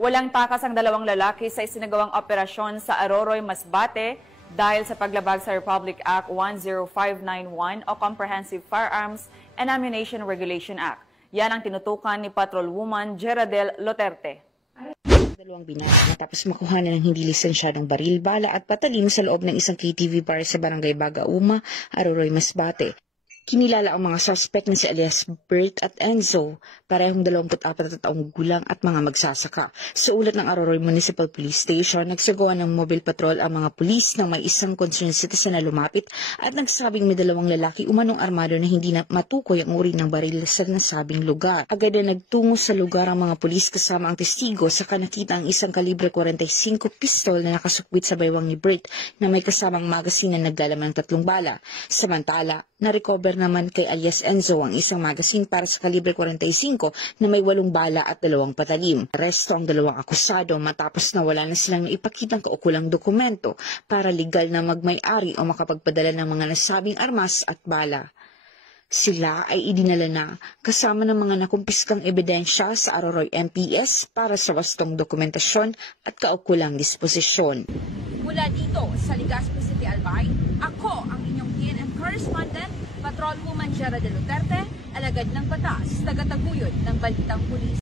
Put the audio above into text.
Walang takas ang dalawang lalaki sa isinagawang operasyon sa Aroroy, Masbate dahil sa paglabag sa Republic Act 10591 o Comprehensive Firearms and Ammunition Regulation Act. Yan ang tinutukan ni Patrolwoman Jeradel Loterte. Dalawang binata matapos makuha na ng hindi lisensyadong baril, bala at patalim sa loob ng isang KTV bar sa Barangay Bagauma, Aroroy, Masbate. Kinilala ang mga suspect na si alias Bert at Enzo, parehong 24 taong gulang at mga magsasaka. Sa ulat ng Aroroy Municipal Police Station, nagsagawa ng mobile patrol ang mga pulis nang may isang concerned citizen na lumapit at nagsabing may dalawang lalaki umanong armado na hindi na matukoy ang uri ng baril sa nasabing lugar. Agad na nagtungo sa lugar ang mga pulis kasama ang testigo, saka nakita ang isang kalibre 45 pistol na nakasukwit sa baywang ni Bert na may kasamang magazine na naglalaman ng 3 bala. Samantala, na-recover naman kay alias Enzo ang isang magazine para sa kalibre 45 na may 8 bala at 2 patalim. Aresto ang dalawang akusado matapos na wala na silang naipakitang kaukulang dokumento para legal na magmay-ari o makapagpadala ng mga nasabing armas at bala. Sila ay idinala na kasama ng mga nakumpiskang ebidensya sa Aroroy MPS para sa wastong dokumentasyon at kaukulang disposisyon. Mula dito sa Legazpi City, Albay, ako ang inyong PNM correspondent, Patrolwoman Jeradel Loterte, alagad ng batas, tagataguyod ng Balitang Pulis.